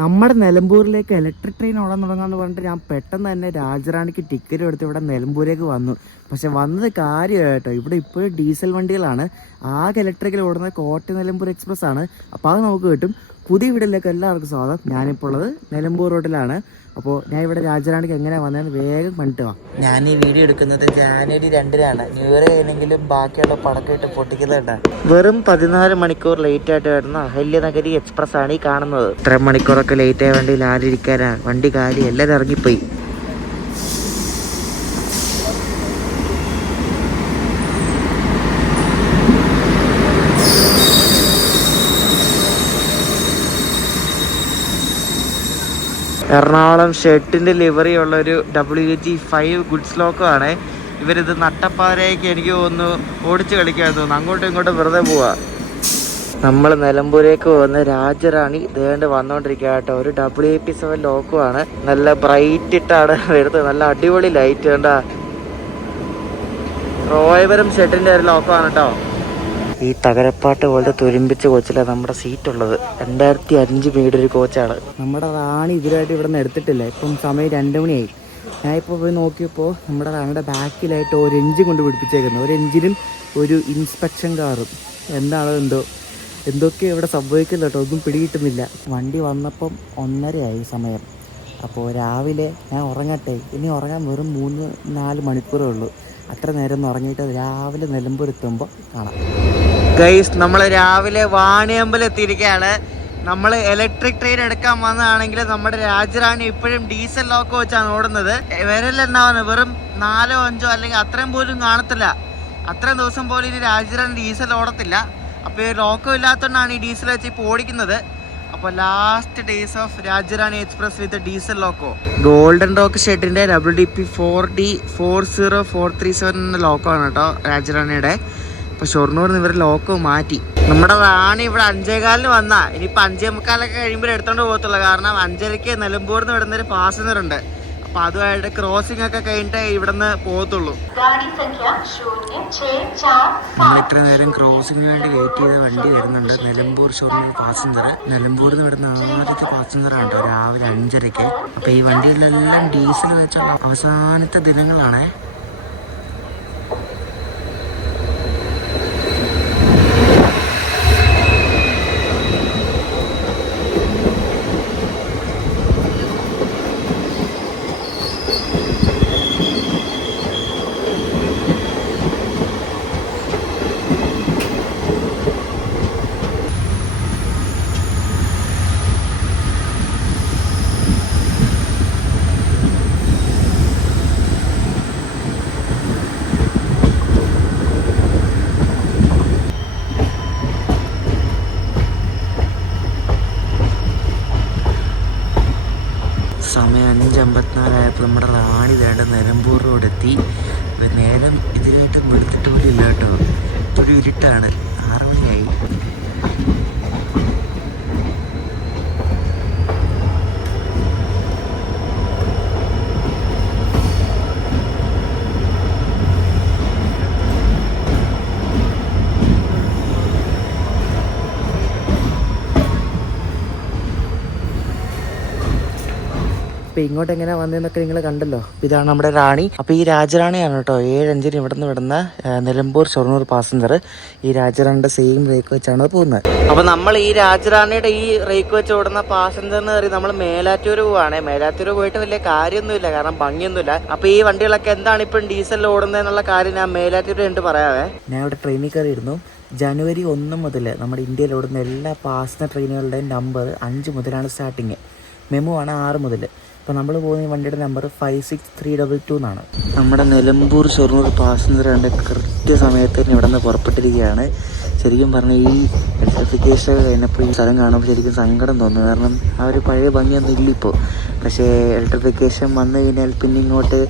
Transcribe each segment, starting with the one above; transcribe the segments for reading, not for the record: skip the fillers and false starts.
നമ്മുടെ നിലമ്പൂരിലേക്ക് electric train ഓടാൻ തുടങ്ങാമെന്ന് പറഞ്ഞിട്ട് ഞാൻ പെട്ടെന്ന് തന്നെ രാജറാണിക്ക് ടിക്കറ്റ് എടുത്ത് ഇവിടെ നിലമ്പൂരേക്ക് വന്നു. പക്ഷെ വന്നത് കാര്യമായിട്ടോ, ഇവിടെ ഇപ്പോഴും ഡീസൽ വണ്ടികളാണ്. ആകെ ഇലക്ട്രിക്കൽ ഓടുന്നത് കോട്ടയം നിലമ്പൂർ എക്സ്പ്രസ് ആണ്. അപ്പോൾ അത് നമുക്ക് കിട്ടും. പുതിയ വീട്ടിലേക്ക് എല്ലാവർക്കും സ്വാഗതം. ഞാനിപ്പോൾ ഉള്ളത് നിലമ്പൂർ റോഡിലാണ്. അപ്പോൾ ഞാൻ ഇവിടെ രാജറാണിക്ക് എങ്ങനെ വന്നതെന്ന് വേഗം കണ്ടിട്ട് വാ. ഞാൻ ഈ വീഡിയോ എടുക്കുന്നത് ജാനുവരി 2-നാണ്. ന്യൂ ഇയർ കഴിഞ്ഞെങ്കിലും ബാക്കിയുള്ള പടക്കമായിട്ട് പൊട്ടിക്കുന്നുണ്ട്. വെറും 14 മണിക്കൂർ ലേറ്റ് ആയിട്ട് വരുന്ന അഹല്യനഗരി എക്സ്പ്രസ് ആണ് ഈ കാണുന്നത്. ഇത്ര മണിക്കൂറൊക്കെ ലേറ്റ് ആയ വണ്ടിയിൽ ആരിയ്ക്കാനാണ്? വണ്ടി കാലി, എല്ലാവരും ഇറങ്ങിപ്പോയി. എറണാകുളം ഷെട്ടിൻ്റെ ലിവറി ഉള്ള ഒരു WG5 ഗുഡ്സ് ലോക്കോ ആണ്. ഇവരിത് നട്ടപ്പാരയ്ക്ക് എനിക്ക് തോന്നുന്നു ഓടിച്ച് കളിക്കാൻ തോന്നുന്നു. അങ്ങോട്ടും ഇങ്ങോട്ടും വെറുതെ പോവാ. നമ്മൾ നിലമ്പൂരേക്ക് പോകുന്ന രാജറാണി ദേണ്ട് വന്നോണ്ടിരിക്കുക കേട്ടോ. ഒരു WAP7 ലോക്കോ ആണ്. നല്ല ബ്രൈറ്റ് ഇട്ടാണ് വരുന്നത്. നല്ല അടിപൊളി ലൈറ്റ് കണ്ടാ. റോയപുരം ഷെട്ടിൻ്റെ ഒരു ലോക്കോ ആണ് കേട്ടോ. ഈ തകരപ്പാട്ട് പോലത്തെ തുരുമ്പിച്ച കോച്ചിലാണ് നമ്മുടെ സീറ്റ് ഉള്ളത്. 2005 മീഡ് ഒരു കോച്ചാണ്. നമ്മുടെ റാണി ഇതിലായിട്ട് ഇവിടെ നിന്ന് എടുത്തിട്ടില്ല. ഇപ്പം സമയം 2 മണിയായി. ഞാനിപ്പോൾ പോയി നോക്കിയപ്പോൾ നമ്മുടെ റാണിയുടെ ബാക്കിലായിട്ട് ഒരു എഞ്ചിൻ കൊണ്ട് പിടിപ്പിച്ചേക്കുന്നത്. ഒരു എഞ്ചിനും ഒരു ഇൻസ്പെക്ഷൻ കാറും. എന്താണോ എന്തൊക്കെ ഇവിടെ സംഭവിക്കുന്നത് കേട്ടോ, ഒന്നും പിടികിട്ടുന്നില്ല. വണ്ടി വന്നപ്പം 1:30 സമയം. അപ്പോൾ രാവിലെ ഞാൻ ഉറങ്ങട്ടെ. ഇനി ഉറങ്ങാൻ വെറും 3-4 മണിക്കൂറേ ഉള്ളൂ. അത്ര നേരം ഒന്ന് ഉറങ്ങിയിട്ട് രാവിലെ നിലമ്പൂർ എത്തുമ്പോൾ കാണാം. ഗൈസ്, നമ്മൾ രാവിലെ വാണിയമ്പലം എത്തിയിരിക്കുകയാണ്. നമ്മൾ ഇലക്ട്രിക് ട്രെയിൻ എടുക്കാൻ വന്നതാണെങ്കിൽ നമ്മുടെ രാജറാണി ഇപ്പോഴും ഡീസൽ ലോക്കോ വെച്ചാണ് ഓടുന്നത്. വിരലുണ്ടാവുന്നത് വെറും 4-5 അല്ലെങ്കിൽ അത്രയും പോലും കാണത്തില്ല. അത്രയും ദിവസം പോലും ഇനി രാജറാണി ഡീസൽ ഓടത്തില്ല. അപ്പോൾ ഈ ലോക്കോ ഇല്ലാത്തതുകൊണ്ടാണ് ഈ ഡീസൽ വെച്ച് ഇപ്പോൾ ഓടിക്കുന്നത്. അപ്പോൾ last days of Rajarani express with diesel loco. Golden Rock ഷെഡിൻ്റെ WDP 4D 40437 എന്ന ലോക്കോ ആണ് കേട്ടോ രാജറാണിയുടെ. അപ്പോൾ ഷൊർണൂറിൽ ഇവർ ലോക്കോ മാറ്റി. നമ്മുടെ റാണി ഇവിടെ 5:15 വന്നാ. ഇനിയിപ്പോൾ 5:45 കഴിയുമ്പോൾ എടുത്തോണ്ട് പോകത്തുള്ളൂ. കാരണം 5:30 നിലമ്പൂരിൽ നിന്ന് വിടുന്നൊരു പാസഞ്ചർ ഉണ്ട്. അപ്പോൾ അതുമായിട്ട് ക്രോസിംഗ് ഒക്കെ കഴിഞ്ഞിട്ടേ ഇവിടെ നിന്ന് പോകത്തുള്ളൂ. നമ്മൾ ഇത്ര നേരം ക്രോസിങ്ങിന് വേണ്ടി വെയിറ്റ് ചെയ്ത വണ്ടി വരുന്നുണ്ട്. നിലമ്പൂർ ഷൊർണൂർ പാസഞ്ചർ. നിലമ്പൂരിൽ നിന്ന് വിടുന്ന ആദ്യത്തെ പാസഞ്ചറാണ് കേട്ടോ, രാവിലെ 5:30. അപ്പോൾ ഈ വണ്ടികളിലെല്ലാം ഡീസൽ വെച്ചുള്ള അവസാനത്തെ ദിനങ്ങളാണ്. സമയം 5:54 നമ്മുടെ റാണി വേണ്ട നിലമ്പൂർ റോഡെത്തി. നേരം ഇതിലായിട്ട് വെളുത്തിട്ട് പോലും ഇല്ല കേട്ടോ. ഒരു ഇരുട്ടാണ്. 6 മണിയായി. അപ്പോൾ ഇങ്ങോട്ട് എങ്ങനെ വന്നതെന്നൊക്കെ നിങ്ങൾ കണ്ടല്ലോ. ഇതാണ് നമ്മുടെ റാണി. അപ്പോൾ ഈ രാജറാണിയാണ് കേട്ടോ 7:05 ഇവിടെ നിന്ന് വിടുന്ന നിലമ്പൂർ ഷൊർണൂർ പാസഞ്ചർ. ഈ രാജറാണിയുടെ സെയിം റേക്ക് വെച്ചാണ് പോകുന്നത്. അപ്പോൾ നമ്മൾ ഈ രാജറാണിയുടെ ഈ റേക്ക് വെച്ച് ഓടുന്ന പാസഞ്ചറിന് കയറി നമ്മൾ മേലാറ്റൂർ പോവാണ്. മേലാറ്റൂർ പോയിട്ട് വലിയ കാര്യമൊന്നുമില്ല, കാരണം ഭംഗിയൊന്നുമില്ല. അപ്പോൾ ഈ വണ്ടികളൊക്കെ എന്താണ് ഇപ്പം ഡീസലിൽ ഓടുന്നത് എന്നുള്ള കാര്യം ഞാൻ മേലാറ്റൂർ കണ്ട് പറയാവേ. ഞാൻ ഇവിടെ ട്രെയിനിൽ കയറിയിരുന്നു. ജനുവരി 1 മുതൽ നമ്മുടെ ഇന്ത്യയിൽ ഓടുന്ന എല്ലാ പാസഞ്ചർ ട്രെയിനുകളുടെയും നമ്പർ 5 മുതലാണ് സ്റ്റാർട്ടിങ്. മെമു ആണ് 6 മുതൽ. അപ്പോൾ നമ്മൾ പോകുന്ന വണ്ടിയുടെ നമ്പർ 56322 എന്നാണ്. നമ്മുടെ നിലമ്പൂർ ഷൊർണൂർ പാസഞ്ചർ കണ്ട് കൃത്യസമയത്ത് തന്നെ ഇവിടെ നിന്ന് പുറപ്പെട്ടിരിക്കുകയാണ്. ശരിക്കും പറഞ്ഞാൽ ഈ ഇലക്ട്രിഫിക്കേഷൻ കഴിഞ്ഞപ്പോൾ ഈ സ്ഥലം കാണുമ്പോൾ ശരിക്കും സങ്കടം തോന്നുന്നു. കാരണം ആ ഒരു പഴയ ഭംഗിയൊന്നും ഇല്ലിപ്പോൾ. പക്ഷേ ഇലക്ട്രിഫിക്കേഷൻ വന്നു കഴിഞ്ഞാൽ പിന്നെ ഇങ്ങോട്ട്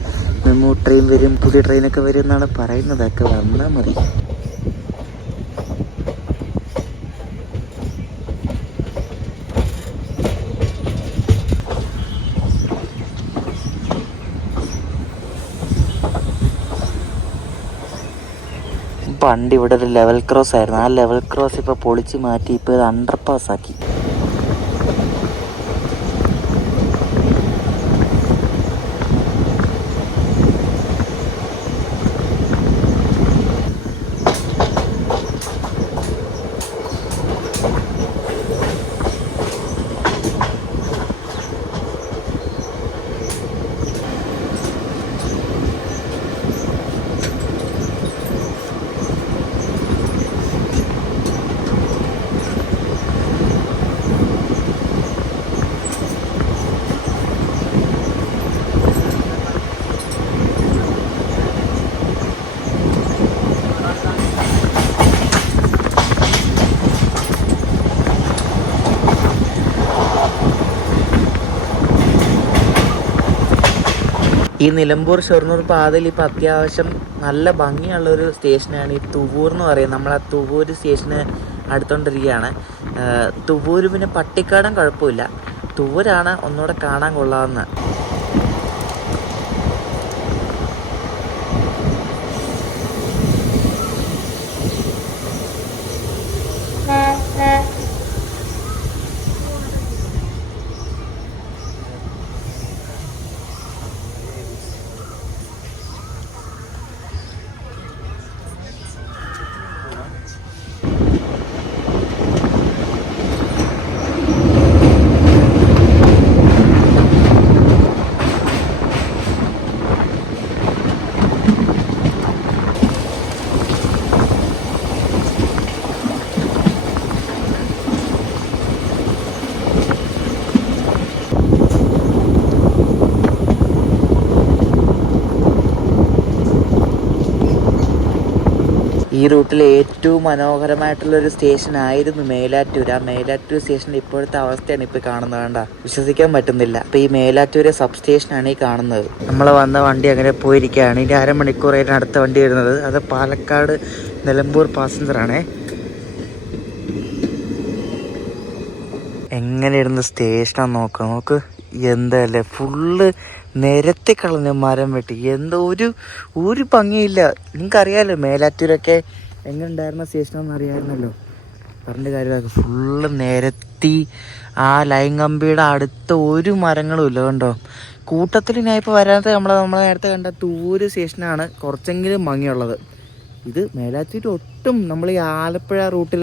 മെമു ട്രെയിൻ വരും, പുതിയ ട്രെയിനൊക്കെ വരും എന്നാണ് പറയുന്നതൊക്കെ. വന്നാൽ മതി. പണ്ട് ഇവിടെ ഒരു ലെവൽ ക്രോസ് ആയിരുന്നു. ആ ലെവൽ ക്രോസ് ഇപ്പോൾ പൊളിച്ച് മാറ്റി ഇപ്പോൾ ഇത് അണ്ടർപാസ് ആക്കി. ഈ നിലമ്പൂർ ഷൊർണൂർ പാതയിൽ ഇപ്പോൾ അത്യാവശ്യം നല്ല ഭംഗിയുള്ളൊരു സ്റ്റേഷനാണ് ഈ തുവൂർ എന്ന് പറയുന്നത്. നമ്മളാ തുവൂർ സ്റ്റേഷന് അടുത്തോണ്ടിരിക്കുകയാണ്. തുവൂർ പിന്നെ പട്ടിക്കാടും കുഴപ്പമില്ല, തുവൂരാണ് ഒന്നുകൂടെ കാണാൻ കൊള്ളാവുന്ന. ഈ റൂട്ടിലെ ഏറ്റവും മനോഹരമായിട്ടുള്ളൊരു സ്റ്റേഷനായിരുന്നു മേലാറ്റൂർ. ആ മേലാറ്റൂർ സ്റ്റേഷൻ്റെ ഇപ്പോഴത്തെ അവസ്ഥയാണ് ഇപ്പോൾ കാണുന്നത്. വേണ്ട, വിശ്വസിക്കാൻ പറ്റുന്നില്ല. അപ്പോൾ ഈ മേലാറ്റൂർ സബ് സ്റ്റേഷനാണ് ഈ കാണുന്നത്. നമ്മൾ വന്ന വണ്ടി അങ്ങനെ പോയിരിക്കുകയാണ്. ഇനി അരമണിക്കൂറായിരുന്നു അടുത്ത വണ്ടി വരുന്നത്. അത് പാലക്കാട് നിലമ്പൂർ പാസഞ്ചറാണേ. എങ്ങനെ ഇരുന്ന് സ്റ്റേഷനാണ് നോക്ക് എന്തല്ലേ, ഫുള്ള് നിരത്തി കളഞ്ഞ മരം വെട്ടി. എന്തോ ഒരു ഭംഗിയില്ല. നിങ്ങൾക്കറിയാമല്ലോ മേലാറ്റൂരൊക്കെ എങ്ങനെ ഉണ്ടായിരുന്ന സ്റ്റേഷനെന്ന് അറിയാമായിരുന്നല്ലോ. പറഞ്ഞ കാര്യമൊക്കെ ഫുള്ള് നിരത്തി. ആ ലൈൻ കമ്പിയുടെ അടുത്ത ഒരു മരങ്ങളും ഇല്ല. കണ്ടോ, കൂട്ടത്തിൽ ഞാൻ ഇപ്പോൾ വരാത്ത നമ്മളെ നേരത്തെ കണ്ട തൂര് സ്റ്റേഷനാണ് കുറച്ചെങ്കിലും ഭംഗിയുള്ളത്. ഇത് മേലാറ്റൂർ ഒട്ടും നമ്മൾ ഈ ആലപ്പുഴ റൂട്ടിൽ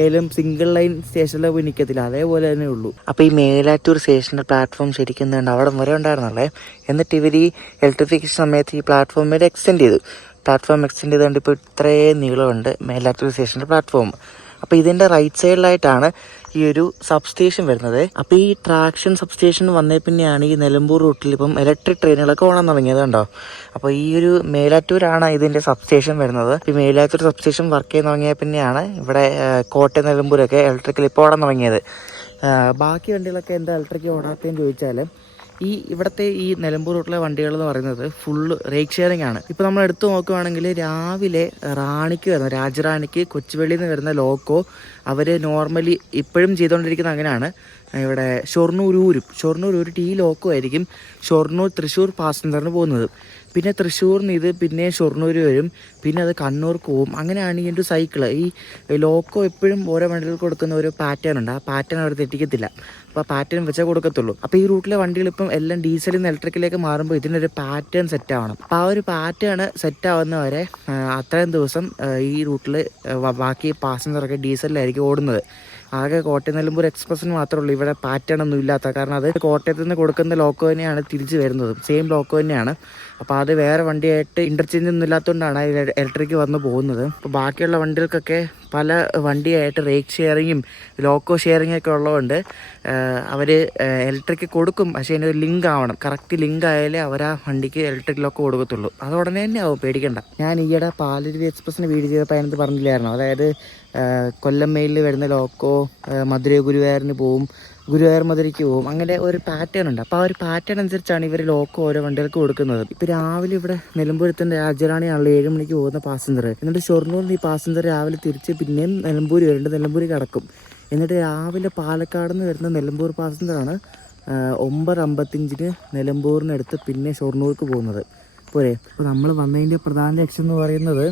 ഏലും സിംഗിൾ ലൈൻ സ്റ്റേഷനിൽ പോയി നിൽക്കത്തില്ല, അതേപോലെ തന്നെ ഉള്ളൂ. അപ്പോൾ ഈ മേലാറ്റൂർ സ്റ്റേഷൻ്റെ പ്ലാറ്റ്ഫോം ശരിക്കും അവിടെ വരെ ഉണ്ടായിരുന്നല്ലേ. എന്നിട്ട് ഇവർ ഈ ഇലക്ട്രിഫിക്കേഷൻ സമയത്ത് ഈ പ്ലാറ്റ്ഫോം വരെ എക്സ്റ്റെൻഡ് ചെയ്തു. പ്ലാറ്റ്ഫോം എക്സ്റ്റെൻഡ് ചെയ്തുകൊണ്ട് ഇപ്പോൾ ഇത്രയും നീളമുണ്ട് മേലാറ്റൂർ സ്റ്റേഷൻ്റെ പ്ലാറ്റ്ഫോം. അപ്പോൾ ഇതിൻ്റെ റൈറ്റ് സൈഡിലായിട്ടാണ് ഈ ഒരു സബ് സ്റ്റേഷൻ വരുന്നത്. അപ്പോൾ ഈ ട്രാക്ഷൻ സബ് സ്റ്റേഷൻ വന്നേ പിന്നെയാണ് ഈ നിലമ്പൂർ റൂട്ടിൽ ഇപ്പം ഇലക്ട്രിക് ട്രെയിനുകളൊക്കെ ഓടാൻ തുടങ്ങിയത്. കണ്ടോ, അപ്പോൾ ഈ ഒരു മേലാറ്റൂരാണ് ഇതിൻ്റെ സബ് സ്റ്റേഷൻ വരുന്നത്. ഈ മേലാറ്റൂർ സബ് സ്റ്റേഷൻ വർക്ക് ചെയ്യാൻ തുടങ്ങിയ പിന്നെയാണ് ഇവിടെ കോട്ടയം നിലമ്പൂരൊക്കെ ഇലക്ട്രിക്കൽ ഇപ്പോൾ ഓടാൻ തുടങ്ങിയത്. ബാക്കി വണ്ടികളൊക്കെ എന്താ ഇലക്ട്രിക് ഓടാത്തതെന്ന് ചോദിച്ചാൽ ഇവിടുത്തെ ഈ നിലമ്പൂർ റൂട്ടിലെ വണ്ടികൾ എന്ന് പറയുന്നത് ഫുള്ള് റേക്ക് ഷെയറിംഗ് ആണ്. ഇപ്പോൾ നമ്മൾ എടുത്തു നോക്കുകയാണെങ്കിൽ രാവിലെ റാണിക്ക് വരുന്ന രാജറാണിക്ക് കൊച്ചുവേളിയിൽ നിന്ന് വരുന്ന ലോക്കോ അവർ നോർമലി ഇപ്പോഴും ചെയ്തുകൊണ്ടിരിക്കുന്നത് അങ്ങനെയാണ്. ഇവിടെ ഷൊർണൂർ ഈ ലോക്കോ ആയിരിക്കും ഷൊർണൂർ തൃശ്ശൂർ പാസഞ്ചറിന് പോകുന്നത്. പിന്നെ തൃശ്ശൂരിൽ നിന്ന് ഇത് പിന്നെ ഷൊർണൂർ വരും, പിന്നെ അത് കണ്ണൂർക്ക് പോകും. അങ്ങനെയാണ് ഈ ഒരു സൈക്കിള്. ഈ ലോക്കോ എപ്പോഴും ഓരോ വണ്ടികൾക്ക് കൊടുക്കുന്ന ഒരു പാറ്റേൺ ഉണ്ട്. ആ പാറ്റേൺ അവർ തെറ്റിക്കത്തില്ല. അപ്പോൾ ആ പാറ്റേൺ വെച്ചേ കൊടുക്കത്തുള്ളൂ. അപ്പോൾ ഈ റൂട്ടിലെ വണ്ടികൾ ഇപ്പം എല്ലാം ഡീസലിൽ നിന്ന് ഇലക്ട്രിക്കിലേക്ക് മാറുമ്പോൾ ഇതിനൊരു പാറ്റേൺ സെറ്റ് ആവണം. അപ്പോൾ ആ ഒരു പാറ്റേൺ സെറ്റ് ആവുന്നവരെ അത്രയും ദിവസം ഈ റൂട്ടിൽ ബാക്കി പാസഞ്ചറൊക്കെ ഡീസലിലായിരിക്കും ഓടുന്നത്. ആകെ കോട്ടയം നിലമ്പൂർ എക്സ്പ്രസ്സിന് മാത്രമേ ഉള്ളൂ ഇവിടെ പാറ്റേൺ ഒന്നും ഇല്ലാത്ത. കാരണം അത് കോട്ടയത്ത് നിന്ന് കൊടുക്കുന്ന ലോക്കോ തന്നെയാണ് തിരിച്ച് വരുന്നത്, സെയിം ലോക്കോ തന്നെയാണ്. അപ്പോൾ അത് വേറെ വണ്ടിയായിട്ട് ഇൻ്റർചേഞ്ച് ഒന്നും ഇല്ലാത്തതുകൊണ്ടാണ് ഇലക്ട്രിക് വന്ന് പോകുന്നത്. അപ്പോൾ ബാക്കിയുള്ള വണ്ടികൾക്കൊക്കെ പല വണ്ടിയായിട്ട് റേക്ക് ഷെയറിങ്ങും ലോക്കോ ഷെയറിങ്ങും ഒക്കെ ഉള്ളതുകൊണ്ട് അവർ ഇലക്ട്രിക് കൊടുക്കും. പക്ഷേ അതിനൊരു ലിങ്ക് ആവണം. കറക്റ്റ് ലിങ്ക് ആയാലേ അവർ ആ വണ്ടിക്ക് ഇലക്ട്രിക് ലോക്കോ കൊടുക്കത്തുള്ളൂ. അത് ഉടനെ തന്നെ ആവും, പേടിക്കണ്ട. ഞാൻ ഈയിടെ പാലരുവി എക്സ്പ്രസ്സിന് വീഡിയോ ചെയ്തപ്പോൾ അതിനകത്ത് പറഞ്ഞില്ലായിരുന്നു. അതായത് കൊല്ലം മെയിലിൽ വരുന്ന ലോക്കോ മധുര ഗുരുവായൂരിന് പോവും, ഗുരുവായൂർ മധുരയ്ക്ക് പോവും. അങ്ങനെ ഒരു പാറ്റേൺ ഉണ്ട്. അപ്പോൾ ആ ഒരു പാറ്റേൺ അനുസരിച്ചാണ് ഇവർ ലോക്കോ ഓരോ വണ്ടികൾക്ക് കൊടുക്കുന്നത്. ഇപ്പോൾ രാവിലെ ഇവിടെ നിലമ്പൂരത്തിൻ്റെ രാജറാണിയാണല്ലോ 7 മണിക്ക് പോകുന്ന പാസഞ്ചർ. എന്നിട്ട് ഷൊർണൂരിൽ ഈ പാസഞ്ചർ രാവിലെ തിരിച്ച് പിന്നെയും നിലമ്പൂർ വരുന്നുണ്ട്, നിലമ്പൂർ കിടക്കും. എന്നിട്ട് രാവിലെ പാലക്കാട് നിന്ന് വരുന്ന നിലമ്പൂർ പാസഞ്ചറാണ് 9:55 നിലമ്പൂരിനടുത്ത് പിന്നെ ഷൊർണൂർക്ക് പോകുന്നത്. പോരെ. അപ്പോൾ നമ്മൾ വന്നതിൻ്റെ പ്രധാന ലക്ഷ്യം എന്ന് പറയുന്നത്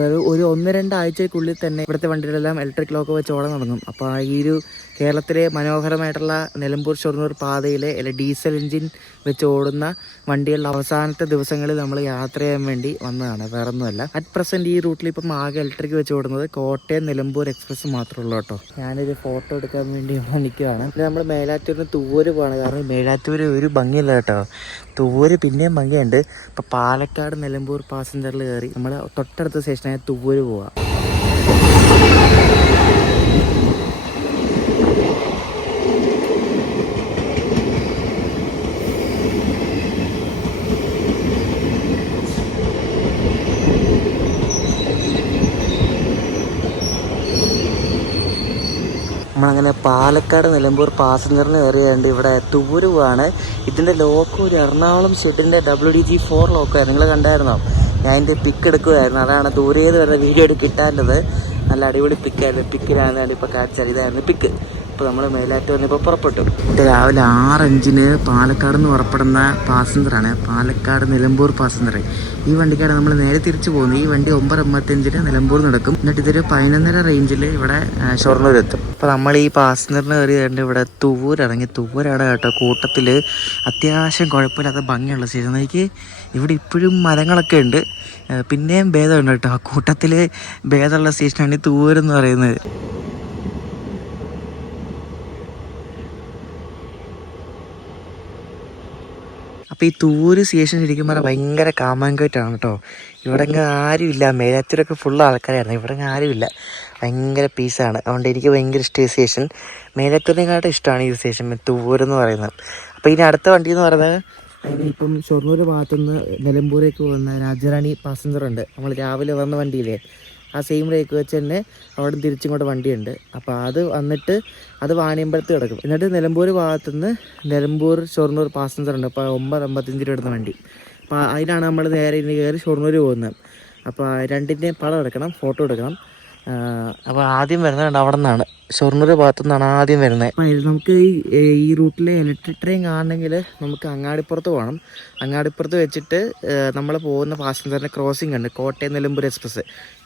ഒരു 1-2 ആഴ്ചയ്ക്കുള്ളിൽ തന്നെ ഇവിടുത്തെ വണ്ടികളെല്ലാം ഇലക്ട്രിക് ലോക്കോ വെച്ച് ഓടാൻ തുടങ്ങും. അപ്പോൾ ഈ ഒരു കേരളത്തിലെ മനോഹരമായിട്ടുള്ള നിലമ്പൂർ ഷൊർണൂർ പാതയിലെ ഡീസൽ എൻജിൻ വെച്ച് ഓടുന്ന വണ്ടികളുടെ അവസാനത്തെ ദിവസങ്ങളിൽ നമ്മൾ യാത്ര ചെയ്യാൻ വേണ്ടി വന്നതാണ്, വേറെ ഒന്നുമല്ല. അറ്റ് പ്രസൻറ്റ് ഈ റൂട്ടിൽ ഇപ്പം ആകെ ഇലക്ട്രിക് വെച്ച് ഓടുന്നത് കോട്ടയം നിലമ്പൂർ എക്സ്പ്രസ് മാത്രമേ ഉള്ളൂ കേട്ടോ. ഞാനൊരു ഫോട്ടോ എടുക്കാൻ വേണ്ടി നിൽക്കുകയാണ്. പിന്നെ നമ്മൾ മേലാറ്റൂരിന് തൂവൂര് പോകണം. കാരണം മേലാറ്റൂര് ഒരു ഭംഗിയില്ല കേട്ടോ, തൂവൂര് പിന്നെയും ഭംഗിയുണ്ട്. ഇപ്പോൾ പാലക്കാട് നിലമ്പൂർ പാസഞ്ചറിൽ കയറി നമ്മൾ തൊട്ടടുത്ത സ്റ്റേഷനായ തൂവൂര് പോവാം. നമ്മളങ്ങനെ അങ്ങനെ പാലക്കാട് നിലമ്പൂർ പാസഞ്ചറിന് കയറിയുണ്ട്. ഇവിടെ തൂരുവാണ്. ഇതിൻ്റെ ലോക്ക് ഒരു എറണാകുളം ഷെഡിൻ്റെ WDG4 ലോക്കായിരുന്നു. നിങ്ങൾ കണ്ടായിരുന്നോ? ഞാൻ എൻ്റെ പിക്ക് എടുക്കുമായിരുന്നു. അതാണ് ദൂരേത് വരെ വീഡിയോ കിട്ടാനുള്ളത്. നല്ല അടിപൊളി പിക്കായിരുന്നു. പിക്കിലാണെന്നാണ് ഇപ്പോൾ കാണിച്ചാൽ. ഇതായിരുന്നു പിക്ക്. ഇപ്പോൾ നമ്മൾ മേലാറ്റൂരിന് ഇപ്പോൾ പുറപ്പെട്ടു. രാവിലെ 6:05 പാലക്കാട് നിന്ന് പുറപ്പെടുന്ന പാസഞ്ചറാണ്. പാലക്കാട് നിലമ്പൂർ പാസഞ്ചർ. ഈ വണ്ടിക്കാണ് നമ്മൾ നേരെ തിരിച്ചു പോകുന്നത്. ഈ വണ്ടി 9:55 നിലമ്പൂർ നടക്കും. എന്നിട്ട് ഇതൊരു 11:30 റേഞ്ചിൽ ഇവിടെ ഷൊർണൂർ എത്തും. അപ്പോൾ നമ്മൾ ഈ പാസഞ്ചറിന് കയറിയതുകൊണ്ട് ഇവിടെ തുവൂരിറങ്ങി. തുവൂരാണ് കേട്ടോ. കൂട്ടത്തിൽ അത്യാവശ്യം കുഴപ്പമില്ലാത്ത ഭംഗിയുള്ള സ്റ്റേഷൻ. എനിക്ക് ഇവിടെ ഇപ്പോഴും മരങ്ങളൊക്കെ ഉണ്ട്. പിന്നെയും ഭേദമുണ്ട് കേട്ടോ. കൂട്ടത്തിൽ ഭേദമുള്ള സ്റ്റേഷനാണ് ഈ തുവൂരെന്ന് പറയുന്നത്. അപ്പോൾ ഈ തൂര് സ്റ്റേഷൻ ശരിക്കും പറഞ്ഞാൽ ഭയങ്കര കാമാങ്കറ്റാണ് കേട്ടോ. ഇവിടെ ആരുമില്ല. മേലാറ്റൂരൊക്കെ ഫുള്ള് ആൾക്കാരായിരുന്നു. ഇവിടെ ആരുമില്ല. ഭയങ്കര പീസാണ്. അതുകൊണ്ട് എനിക്ക് ഭയങ്കര ഇഷ്ടം ഈ സ്റ്റേഷൻ. മേലാറ്റൂരിനെക്കാട്ടും ഇഷ്ടമാണ് ഈ സ്റ്റേഷൻ തൂരെന്ന് പറയുന്നത്. അപ്പോൾ ഇനി അടുത്ത വണ്ടി എന്ന് പറയുന്നത് ഇപ്പം ഷൊർണൂർ ഭാഗത്തുനിന്ന് നിലമ്പൂരേക്ക് പോകുന്ന രാജറാണി പാസഞ്ചർ ഉണ്ട്. നമ്മൾ രാവിലെ വന്ന വണ്ടിയില്ലേ, ആ സെയിം റേക്ക് വെച്ച് തന്നെ അവിടെ തിരിച്ചിങ്ങോട്ട് വണ്ടിയുണ്ട്. അപ്പോൾ അത് വന്നിട്ട് അത് വാണിയമ്പലത്ത് കിടക്കും. എന്നിട്ട് നിലമ്പൂർ ഭാഗത്തുനിന്ന് നിലമ്പൂർ ഷൊർണൂർ പാസഞ്ചർ ഉണ്ട്. അപ്പോൾ 9:55 എടുക്കുന്ന വണ്ടി. അപ്പോൾ അതിനാണ് നമ്മൾ നേരെ ഇന്ന് കയറി ഷൊർണൂർ പോകുന്നത്. അപ്പോൾ രണ്ടിൻ്റെയും പടം എടുക്കണം, ഫോട്ടോ എടുക്കണം. അപ്പോൾ ആദ്യം വരുന്നത് അവിടെ നിന്നാണ്, ഷൊർണൂർ ഭാഗത്തു നിന്നാണ് ആദ്യം വരുന്നത്. അപ്പോൾ നമുക്ക് ഈ റൂട്ടിൽ ഇലക്ട്രിക് ട്രെയിൻ കാണണമെങ്കിൽ നമുക്ക് അങ്ങാടിപ്പുറത്ത് പോകണം. അങ്ങാടിപ്പുറത്ത് വെച്ചിട്ട് നമ്മൾ പോകുന്ന പാസഞ്ചറിൻ്റെ ക്രോസിംഗ് ഉണ്ട്, കോട്ടയം നിലമ്പൂർ എക്സ്പ്രസ്.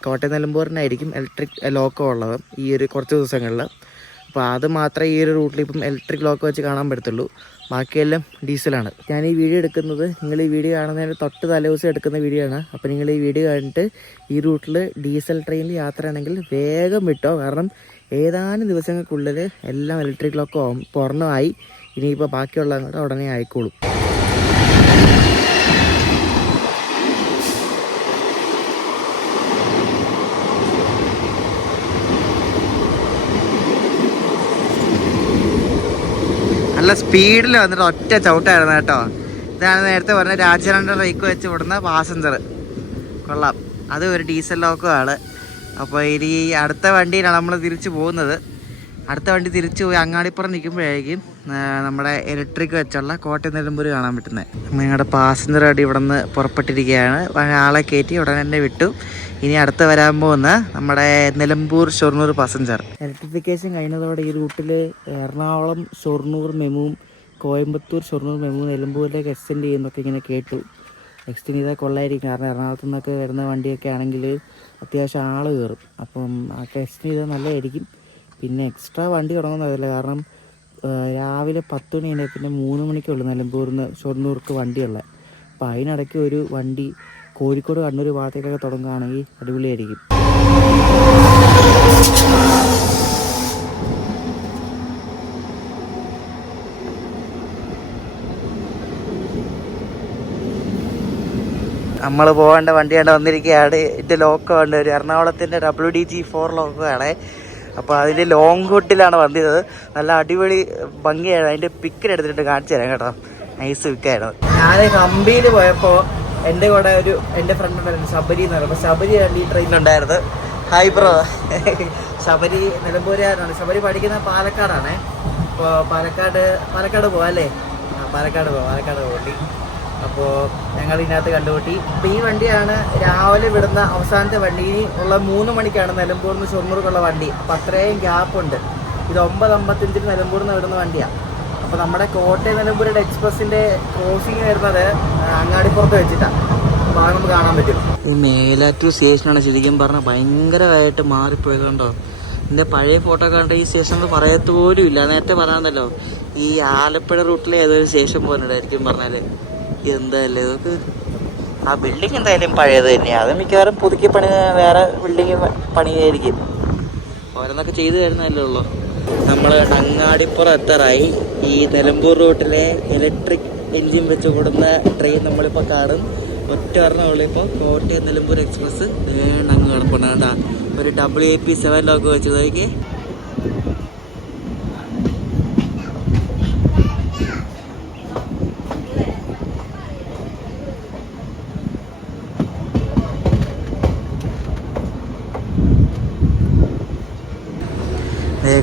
കോട്ടയം നിലമ്പൂരിനായിരിക്കും ഇലക്ട്രിക് ലോക്കോ ഉള്ളത് ഈ ഒരു കുറച്ച് ദിവസങ്ങളിൽ. അപ്പോൾ അത് മാത്രമേ ഈ ഒരു റൂട്ടിൽ ഇപ്പം ഇലക്ട്രിക് ലോക്കോ വെച്ച് കാണാൻ പറ്റത്തുള്ളൂ. ബാക്കിയെല്ലാം ഡീസലാണ്. ഞാൻ ഈ വീഡിയോ എടുക്കുന്നത്, നിങ്ങൾ ഈ വീഡിയോ കാണുന്നതിന് തൊട്ട് തലേദിവസം എടുക്കുന്ന വീഡിയോ ആണ്. അപ്പോൾ നിങ്ങൾ ഈ വീഡിയോ കണ്ടിട്ട് ഈ റൂട്ടിൽ ഡീസൽ ട്രെയിനിൽ യാത്രയാണെങ്കിൽ വേഗം വിട്ടോ. കാരണം ഏതാനും ദിവസങ്ങൾക്കുള്ളിൽ എല്ലാം ഇലക്ട്രിക് ലോക്കോ പൂർണ്ണമായി. ഇനിയിപ്പോൾ ബാക്കിയുള്ള ഉടനെ ആയിക്കോളും. നല്ല സ്പീഡിൽ വന്നിട്ട് ഒറ്റ ചവിട്ടായിരുന്നു കേട്ടോ. ഇതാണ് നേരത്തെ പറഞ്ഞ രാജറാണിയുടെ റേക്ക് വെച്ച് വിടുന്ന പാസഞ്ചർ. കൊള്ളാം. അത് ഒരു ഡീസൽ ലോക്കോ ആണ്. അപ്പോൾ ഇനി അടുത്ത വണ്ടിയിലാണ് നമ്മൾ തിരിച്ചു പോകുന്നത്. അടുത്ത വണ്ടി തിരിച്ചു പോയി അങ്ങാടിപ്പുറം നിൽക്കുമ്പോഴായിരിക്കും നമ്മുടെ ഇലക്ട്രിക് വെച്ചുള്ള കോട്ടയം നിലമ്പൂർ കാണാൻ പറ്റുന്നത്. ഞങ്ങളുടെ പാസഞ്ചർ അടി ഇവിടെ നിന്ന് പുറപ്പെട്ടിരിക്കുകയാണ്. ആളെ കയറ്റി ഉടനെ തന്നെ വിട്ടു. ഇനി അടുത്ത് വരാൻ പോകുന്ന നമ്മുടെ നിലമ്പൂർ ഷൊർണൂർ പാസഞ്ചർ. ഇലക്ട്രിഫിക്കേഷൻ കഴിഞ്ഞതോടെ ഈ റൂട്ടിൽ എറണാകുളം ഷൊർണൂർ മെമുവും കോയമ്പത്തൂർ ഷൊർണൂർ മെമു നിലമ്പൂരിലേക്ക് എക്സ്റ്റെൻഡ് ചെയ്യുന്നൊക്കെ ഇങ്ങനെ കേട്ടു. എക്സ്റ്റെൻഡ് ചെയ്താൽ കൊള്ളായിരിക്കും. കാരണം എറണാകുളത്തു നിന്നൊക്കെ വരുന്ന വണ്ടിയൊക്കെ ആണെങ്കിൽ അത്യാവശ്യം ആൾ കയറും. അപ്പം ഒക്കെ എക്സ്റ്റെൻഡ് ചെയ്താൽ നല്ലതായിരിക്കും. പിന്നെ എക്സ്ട്രാ വണ്ടി തുടങ്ങുന്നതല്ല. കാരണം രാവിലെ 10 മണി കഴിഞ്ഞാൽ പിന്നെ 3 മണിക്കുള്ളൂ നിലമ്പൂരിൽ നിന്ന് ഷൊർണൂർക്ക് വണ്ടിയുള്ളത്. അപ്പോൾ അതിനിടയ്ക്ക് ഒരു വണ്ടി കോഴിക്കോട് കണ്ണൂർ ഭാഗത്തേക്കൊക്കെ തുടങ്ങുകയാണെങ്കിൽ അടിപൊളിയായിരിക്കും. നമ്മൾ പോകേണ്ട വണ്ടി കണ്ട് വന്നിരിക്കുകയാണ്. ഇതിൻ്റെ ലോക്കോ ഉണ്ട്, ഒരു എറണാകുളത്തിൻ്റെ WDG4 ലോക്കോ ആണ്. അപ്പോൾ അതിൻ്റെ ലോങ് റൂട്ടിലാണ് വന്നത്. നല്ല അടിപൊളി ഭംഗിയാണ്. അതിൻ്റെ പിക്കിനെടുത്തിട്ട് കാണിച്ചു തരാം കേട്ടോ. നൈസ് പിക്കായിരുന്നു. ഞാൻ ഹംപിയിൽ പോയപ്പോൾ എൻ്റെ കൂടെ എൻ്റെ ഫ്രണ്ട് ഉണ്ടായിരുന്നു, ശബരി എന്ന് പറയുമ്പോൾ. ശബരി ഈ ട്രെയിനിലുണ്ടായിരുന്നു. Hi bro. ശബരി നിലമ്പൂരുകാരനാണ്. ശബരി പഠിക്കുന്നത് പാലക്കാടാണ്. അപ്പോൾ പാലക്കാട് പോവാം അല്ലേ? പാലക്കാട് പോകണ്ടി. അപ്പോൾ ഞങ്ങൾ ഇതിനകത്ത് കണ്ടുകൂട്ടി. അപ്പോൾ ഈ വണ്ടിയാണ് രാവിലെ വിടുന്ന അവസാനത്തെ വണ്ടി. ഇനി ഉള്ള 3 മണിക്കാണ് നിലമ്പൂരിൽ നിന്ന് ഷൊർണൂർക്കുള്ള വണ്ടി. അപ്പോൾ അത്രയും ഗ്യാപ്പുണ്ട്. ഇത് 9:55 നിലമ്പൂരിൽ നിന്ന് വിടുന്ന വണ്ടിയാണ്. അപ്പോൾ നമ്മുടെ കോട്ടയം നിലമ്പൂരുടെ എക്സ്പ്രസിൻ്റെ ക്രോസിങ് വരുന്നത് അങ്ങാടിപ്പുറത്ത് വെച്ചിട്ടാണ്. അപ്പോൾ അത് നമുക്ക് കാണാൻ പറ്റും. ഈ മേലാറ്റൂർ സ്റ്റേഷനാണ് ശരിക്കും പറഞ്ഞാൽ ഭയങ്കരമായിട്ട് മാറിപ്പോയതുകൊണ്ടോ. എൻ്റെ പഴയ ഫോട്ടോ കണ്ട ഈ സ്റ്റേഷൻ പറയത്ത് പോലും ഇല്ല. നേരത്തെ പറയാന്നല്ലോ, ഈ ആലപ്പുഴ റൂട്ടിലെ ഏതൊരു സ്റ്റേഷൻ പോകുന്നുണ്ടായിരിക്കും പറഞ്ഞാൽ. എന്തായാലും ഇതൊക്കെ ആ ബിൽഡിങ് എന്തായാലും പഴയത് തന്നെയാണ്. അത് മിക്കവാറും പുതുക്കി വേറെ ബിൽഡിങ് പണിയായിരിക്കും. ഓരോന്നൊക്കെ ചെയ്തു തരുന്നതല്ലേ ഉള്ളൂ. നമ്മൾ അങ്ങാടിപ്പുറം എത്താറായി. ഈ നിലമ്പൂർ റൂട്ടിലെ ഇലക്ട്രിക് എൻജിൻ വെച്ച് കൊടുക്കുന്ന ട്രെയിൻ നമ്മളിപ്പോൾ കാണും. ഒറ്റ ഒരെണ്ണമുള്ളൂ. ഇപ്പോൾ കോട്ടയം നിലമ്പൂർ എക്സ്പ്രസ് അങ്ങ് കിടപ്പുണ്ട്. ഒരു WAP7 ലോക്ക് വെച്ചതേക്ക്.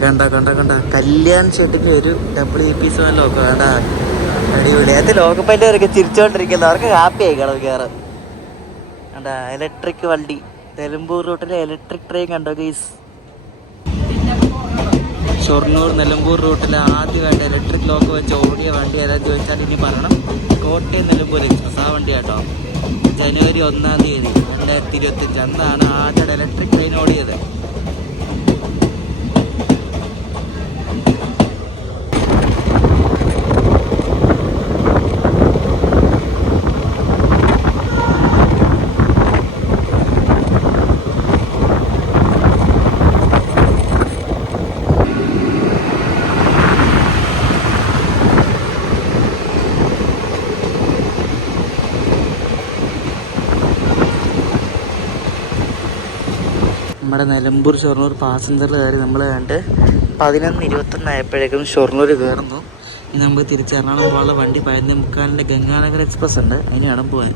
കണ്ട കണ്ട കണ്ട കല്യാൺ ഷെട്ടിന്റെ ഒരു WPS ലോക്കോ വേണ്ടാ. അടിപൊളി. അത് ലോക്കപ്പൈൻ്റെവരൊക്കെ ചിരിച്ചോണ്ടിരിക്കുന്നു. അവർക്ക് ഹാപ്പി ആയിക്കണം കയറ്. കണ്ടാ ഇലക്ട്രിക് വണ്ടി. നിലമ്പൂർ റൂട്ടിലെ ഇലക്ട്രിക് ട്രെയിൻ കണ്ടോ ഗൈസ്? ഷൊർണൂർ നിലമ്പൂർ റൂട്ടിൽ ആദ്യമായിട്ട് ഇലക്ട്രിക് ലോക്ക് വെച്ച് ഓടിയ വണ്ടി ഏതാണെന്ന് ചോദിച്ചാൽ ഇനി പറയണം കോട്ടയം നിലമ്പൂർ എക്സ്പ്രസ്. ആ വണ്ടി കേട്ടോ. ജനുവരി 1-ാം തീയതി 2025 അന്നാണ് ആദ്യമായിട്ട് ഇലക്ട്രിക് ട്രെയിൻ ഓടിയത്. നമ്മുടെ നിലമ്പൂർ ഷൊർണൂർ പാസഞ്ചറിൽ കയറി നമ്മൾ കണ്ട് 11:21 ആയപ്പോഴേക്കും ഷൊർണൂർ കയറുന്നു. ഇനി നമുക്ക് തിരിച്ച് എറണാകുളം പോകാനുള്ള വണ്ടി 11:45 ഗംഗാനഗർ എക്സ്പ്രസ് ഉണ്ട്. അതിന് വേണം പോകാൻ.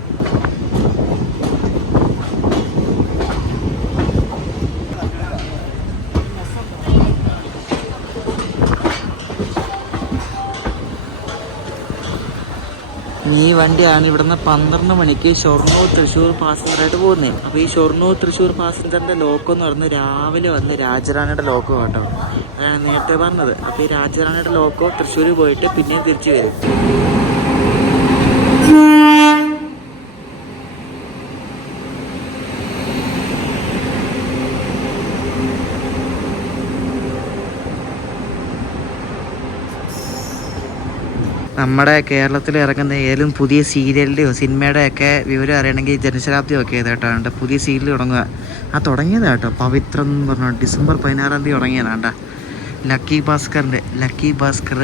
ഈ വണ്ടിയാണ് ഇവിടുന്ന് 12 മണിക്ക് ഷൊർണൂർ തൃശ്ശൂർ പാസഞ്ചറായിട്ട് പോകുന്നത്. അപ്പോൾ ഈ ഷൊർണൂർ തൃശ്ശൂർ പാസഞ്ചറിൻ്റെ ലോക്കോ എന്ന് പറഞ്ഞ് രാവിലെ വന്ന് രാജറാണിയുടെ ലോക്കോ കേട്ടോ. അതാണ് നേരത്തെ പറഞ്ഞത്. അപ്പോൾ ഈ രാജറാണിയുടെ ലോക്കോ തൃശ്ശൂർ പോയിട്ട് പിന്നെയും തിരിച്ചു വരും. നമ്മുടെ കേരളത്തിൽ ഇറങ്ങുന്ന ഏതെങ്കിലും പുതിയ സീരിയലിൻ്റെയോ സിനിമയുടെ ഒക്കെ വിവരം അറിയണമെങ്കിൽ ജനശതാബ്ദി ഒക്കെ ചെയ്തിട്ടാണ്ട് പുതിയ സീരിയൽ തുടങ്ങുക. തുടങ്ങിയതാണ് കേട്ടോ. പവിത്രം എന്ന് പറഞ്ഞു ഡിസംബർ 16-ാം തീയതി തുടങ്ങിയതാണ്ട. ലക്കി ഭാസ്കർ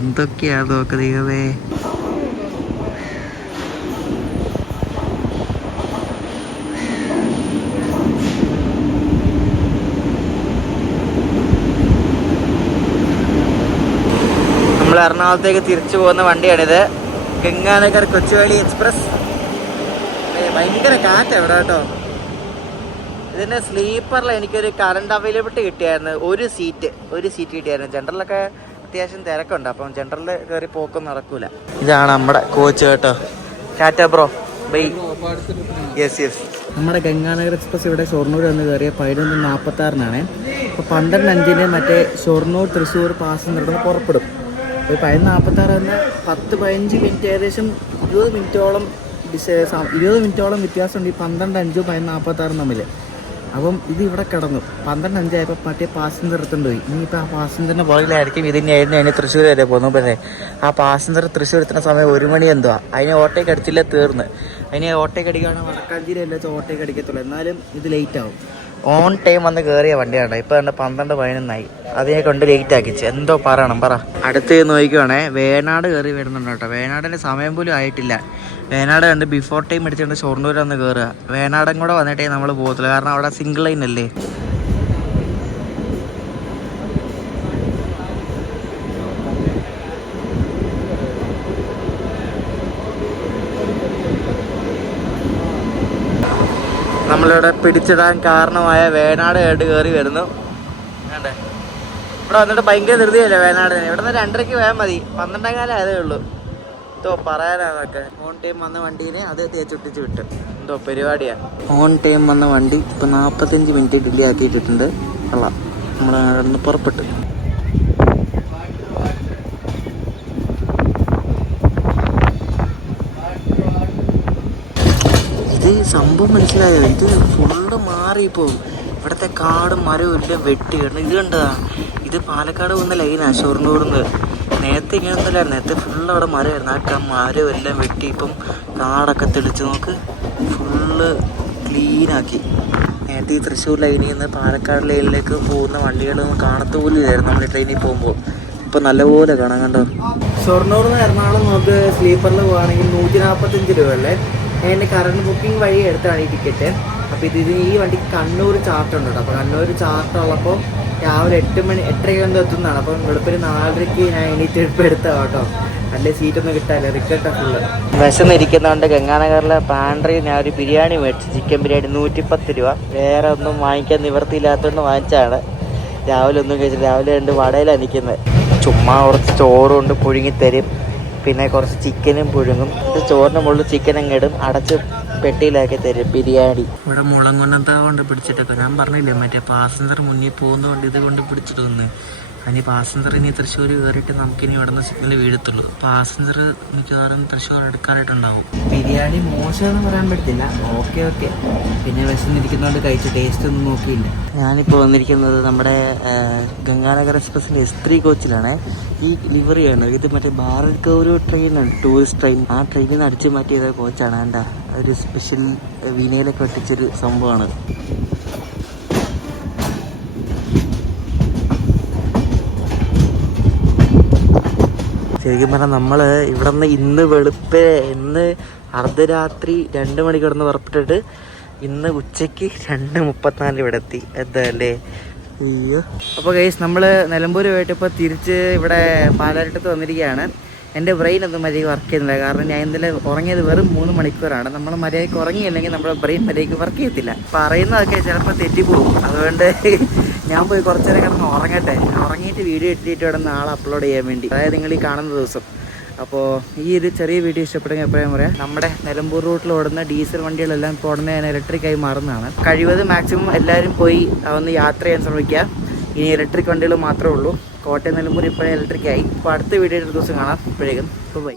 എന്തൊക്കെയാണ് നോക്കുക ദൈവമേ. നമ്മൾ എറണാകുളത്തേക്ക് തിരിച്ചു പോകുന്ന വണ്ടിയാണിത്. ഗംഗാനഗർ കൊച്ചുവേളി എക്സ്പ്രസ്. ഭയങ്കര കാറ്റ് എവിടെ കേട്ടോ. ഇതിൻ്റെ സ്ലീപ്പറിൽ എനിക്കൊരു കറണ്ട് അവൈലബിലിറ്റി കിട്ടിയായിരുന്നു. ഒരു സീറ്റ് കിട്ടിയായിരുന്നു. ജനറലൊക്കെ അത്യാവശ്യം തിരക്കുണ്ട്. അപ്പം ജനറലിൽ കയറി പോക്കൊന്നും നടക്കൂല. ഇതാണ് നമ്മുടെ കോച്ച് കേട്ടോ. Tata bro bye. യെസ്. നമ്മുടെ ഗംഗാനഗർ എക്സ്പ്രസ് ഇവിടെ ഷൊർണൂർ വന്ന് കയറിയ 11:46-നാണ്. അപ്പോൾ 12:05 മറ്റേ ഷൊർണൂർ തൃശ്ശൂർ പാസഞ്ചർ പുറപ്പെടും. ഒരു 11:46 എന്ന 10-15 മിനിറ്റ്, ഏകദേശം 20 മിനിറ്റോളം വ്യത്യാസമുണ്ട് ഈ 12:05 11:46 തമ്മിൽ. അപ്പം ഇത് ഇവിടെ കിടന്നു. 12:05 ആയപ്പോൾ മറ്റേ പാസഞ്ചർ എടുത്തുകൊണ്ട് പോയി. ഇനിയിപ്പോൾ ആ പാസഞ്ചറിൻ്റെ പുറകിലായിരിക്കും ഇതിനായിരുന്നു അതിന് തൃശ്ശൂർ വരെ പോകുന്നു. പിന്നെ ആ പാസഞ്ചർ തൃശ്ശൂർ എത്തുന്ന സമയം 1 മണി എന്തുവാ. അതിനെ ഓട്ടോയ്ക്ക് അടിച്ചില്ല, തീർന്ന്. അതിനെ ഓട്ടോയ്ക്ക് അടിക്കുകയാണെങ്കിൽ വടക്കാഞ്ചേരി അല്ല വെച്ചാൽ ഓട്ടോയ്ക്ക് അടിക്കത്തുള്ളൂ. എന്നാലും ഇത് ലേറ്റ് ആവും. ഓൺ ടൈം വന്ന് കയറിയ വണ്ടിയാണ്. ഇപ്പോൾ തന്നെ 12:11 അതിനെ കൊണ്ട് ലേറ്റ് ആക്കിച്ച്. എന്തോ പറ. അടുത്ത് നോക്കിക്കുവാണേ വേണാട് കയറി വരുന്നുണ്ട് കേട്ടോ. വേണാടിൻ്റെ സമയം പോലും ആയിട്ടില്ല. വേണാട് കണ്ട് ബിഫോർ ടൈം അടിച്ചുകൊണ്ട് ഷൊർണൂർ വന്ന് കയറുക. വേണാടും കൂടെ വന്നിട്ടേ നമ്മൾ പോകത്തില്ല. കാരണം അവിടെ സിംഗിൾ ലൈൻ അല്ലേ. നമ്മളിവിടെ പിടിച്ചിടാൻ കാരണമായ വേണാട് കേട്ട് കയറി വരുന്നു. വേണ്ടേ ഇവിടെ വന്നിട്ട് ഭയങ്കര ധൃതിയല്ലേ വേണാട്. ഇവിടെ നിന്ന് 2:30 വേഗം മതി. 12:15 ആയതേ ഉള്ളൂ. എന്തോ പറയാനാന്നൊക്കെ. ഓൺ ടൈം വന്ന വണ്ടീനെ അത് തേച്ചൊട്ടിച്ച് വിട്ടു. എന്തോ പരിപാടിയാണ്. ഓൺ ടൈം വന്ന വണ്ടി ഇപ്പം 45 മിനിറ്റ് ഡിലേ ആക്കിയിട്ടിട്ടുണ്ട്. കൊള്ളാം. നമ്മൾ നടന്ന് പുറപ്പെട്ടു. ഇത് സംഭവം മനസ്സിലായോ? ഇത് ഫുള്ള് മാറിയിപ്പോൾ. ഇവിടുത്തെ കാടും മരവും എല്ലാം വെട്ടി കിടന്നു. ഇത് കണ്ടതാ. ഇത് പാലക്കാട് പോകുന്ന ലൈനാണ് ഷൊർണൂർന്ന്. നേരത്തെ ഇങ്ങനെ ഒന്നുമില്ലായിരുന്നു. നേരത്തെ ഫുള്ള് അവിടെ മരമായിരുന്നു. ആ മരവും എല്ലാം വെട്ടി ഇപ്പം കാടൊക്കെ തെളിച്ച് നോക്ക് ഫുള്ള് ക്ലീനാക്കി. നേരത്തെ ഈ തൃശ്ശൂർ ലൈനിൽ നിന്ന് പാലക്കാട് ലൈനിലേക്ക് പോകുന്ന വണ്ടികളൊന്നും കാണത്തു പോലും ഇല്ലായിരുന്നു നമ്മൾ ട്രെയിനിൽ പോകുമ്പോൾ. ഇപ്പം നല്ലപോലെ കാണാൻ കണ്ടോ. ഷൊർണൂർ നിന്ന് എറണാകുളം നമുക്ക് സ്ലീപ്പറിൽ പോകുകയാണെങ്കിൽ 145 രൂപ അല്ലേ. എൻ്റെ കറണ്ട് ബുക്കിംഗ് വഴി എടുത്താണ് ഈ ടിക്കറ്റ്. അപ്പോൾ ഈ വണ്ടിക്ക് കണ്ണൂർ ചാർട്ടുണ്ട് കേട്ടോ. അപ്പോൾ കണ്ണൂർ ചാർട്ടുള്ളപ്പോൾ രാവിലെ 8:30 എത്തുന്നതാണ്. അപ്പം വെളുപ്പിന് 4:30 ഞാൻ എണീറ്റ് ഇപ്പോൾ എടുത്തതാണ് കേട്ടോ. നല്ല സീറ്റൊന്നും കിട്ടാല്ല, റിക്കട്ടാ ഫുള്ള്. വിശന്നിരിക്കുന്നതുകൊണ്ട് ഗംഗാനഗറിലെ പാൻട്രി ഞാൻ ഒരു ബിരിയാണി മേടിച്ചു. ചിക്കൻ ബിരിയാണി 110 രൂപ. വേറെ ഒന്നും വാങ്ങിക്കാൻ നിവൃത്തിയില്ലാത്തതുകൊണ്ട് വാങ്ങിച്ചാണ്. രാവിലെ ഒന്നും കഴിച്ചില്ല. രാവിലെ 2 വടയിലാണ് നിൽക്കുന്നത്. ചുമ്മാ കുറച്ച് ചോറും കൊണ്ട് പുഴുങ്ങിത്തരും, പിന്നെ കുറച്ച് ചിക്കനും പുഴുങ്ങും. ചോറിൻ്റെ മുകളിൽ ചിക്കൻ അങ്ങ് ഇടും, അടച്ച് പെട്ടിയിലാക്കി തരും ബിരിയാണി. ഇവിടെ മുളങ്കൊന്നത്ത കൊണ്ട് പിടിച്ചിട്ടൊക്കെ ഞാൻ പറഞ്ഞില്ലേ, മറ്റേ പാസഞ്ചർ മുന്നിൽ പോകുന്നതുകൊണ്ട് ഇത് കൊണ്ട് പിടിച്ചിട്ട് വന്ന്. അതിന് പാസഞ്ചർ ഇനി തൃശ്ശൂർ കയറിയിട്ട് നമുക്കിനി ഇവിടെ നിന്ന് സിഗ്നൽ വീഴത്തുള്ളൂ. പാസഞ്ചർ മിക്കവാറും തൃശ്ശൂർ എടുക്കാനായിട്ടുണ്ടാവും. ബിരിയാണി മോശമെന്ന് പറയാൻ പറ്റില്ല, ഓക്കെ. പിന്നെ വിശന്നിരിക്കുന്നതുകൊണ്ട് കഴിച്ചു, ടേസ്റ്റ് ഒന്നും നോക്കിയില്ല. ഞാനിപ്പോൾ വന്നിരിക്കുന്നത് നമ്മുടെ ഗംഗാനഗർ എക്സ്പ്രസിൻ്റെ S3 കോച്ചിലാണ്. ഈ ലിവറിയാണ് ഇത്. മറ്റേ ഭാരത് ഗൗരവ് ട്രെയിനാണ്, ടൂറിസ്റ്റ് ട്രെയിൻ. ആ ട്രെയിനിൽ നിന്ന് അടിച്ചു മാറ്റിയത് കോച്ചാണ്. എന്താ ഒരു സ്പെഷ്യൽ വിനയിലൊക്കെ ഒട്ടിച്ചൊരു സംഭവമാണ്. ശരിക്കും പറഞ്ഞാൽ നമ്മൾ ഇവിടെ നിന്ന് ഇന്ന് അർദ്ധരാത്രി 2 മണിക്ക് കിടന്ന് പുറപ്പെട്ടിട്ട് ഇന്ന് ഉച്ചയ്ക്ക് 2:34 ഇവിടെ എത്തി. എന്താ അല്ലേ? അയ്യോ. അപ്പോൾ ഗൈസ്, നമ്മൾ നിലമ്പൂർ പോയിട്ട് ഇപ്പോൾ തിരിച്ച് ഇവിടെ പാലാരിട്ടത്ത് വന്നിരിക്കുകയാണ്. എൻ്റെ ബ്രെയിൻ ഒന്നും മര്യാദയ്ക്ക് വർക്ക് ചെയ്യുന്നില്ല. കാരണം ഞാൻ ഇന്നലെ ഉറങ്ങിയത് വെറും 3 മണിക്കൂറാണ്. നമ്മൾ മര്യാദയ്ക്ക് ഉറങ്ങിയില്ലെങ്കിൽ നമ്മുടെ ബ്രെയിൻ മര്യാദയ്ക്ക് വർക്ക് ചെയ്യത്തില്ല. പറയുന്നതൊക്കെ ചിലപ്പോൾ തെറ്റിപ്പോകും. അതുകൊണ്ട് ഞാൻ പോയി കുറച്ച് നേരം കിടന്ന് ഉറങ്ങട്ടെ. ഉറങ്ങിയിട്ട് വീഡിയോ എഡിറ്റ് വേണം നാളെ അപ്ലോഡ് ചെയ്യാൻ വേണ്ടി, അതായത് നിങ്ങൾ ഈ കാണുന്ന ദിവസം. അപ്പോൾ ഈ ഒരു ചെറിയ വീഡിയോ ഇഷ്ടപ്പെടുമെങ്കിൽ എപ്പോഴും പറയാം, നമ്മുടെ നിലമ്പൂർ റൂട്ടിൽ ഓടുന്ന ഡീസൽ വണ്ടികളെല്ലാം ഇപ്പോൾ ഉടനെ ഇലക്ട്രിക്കായി മാറുന്നതാണ്. കഴിവതും മാക്സിമം എല്ലാവരും പോയി ഒന്ന് യാത്ര ചെയ്യാൻ ശ്രമിക്കുക. ഇനി ഇലക്ട്രിക് വണ്ടികൾ മാത്രമേ ഉള്ളൂ. കോട്ടയം നിലമ്പൂർ ഇപ്പോഴേ ഇലക്ട്രിക്കായി. അപ്പോൾ അടുത്ത വീഡിയോ ഒരു ദിവസം കാണാം. ഇപ്പോഴേക്കും ബൈ.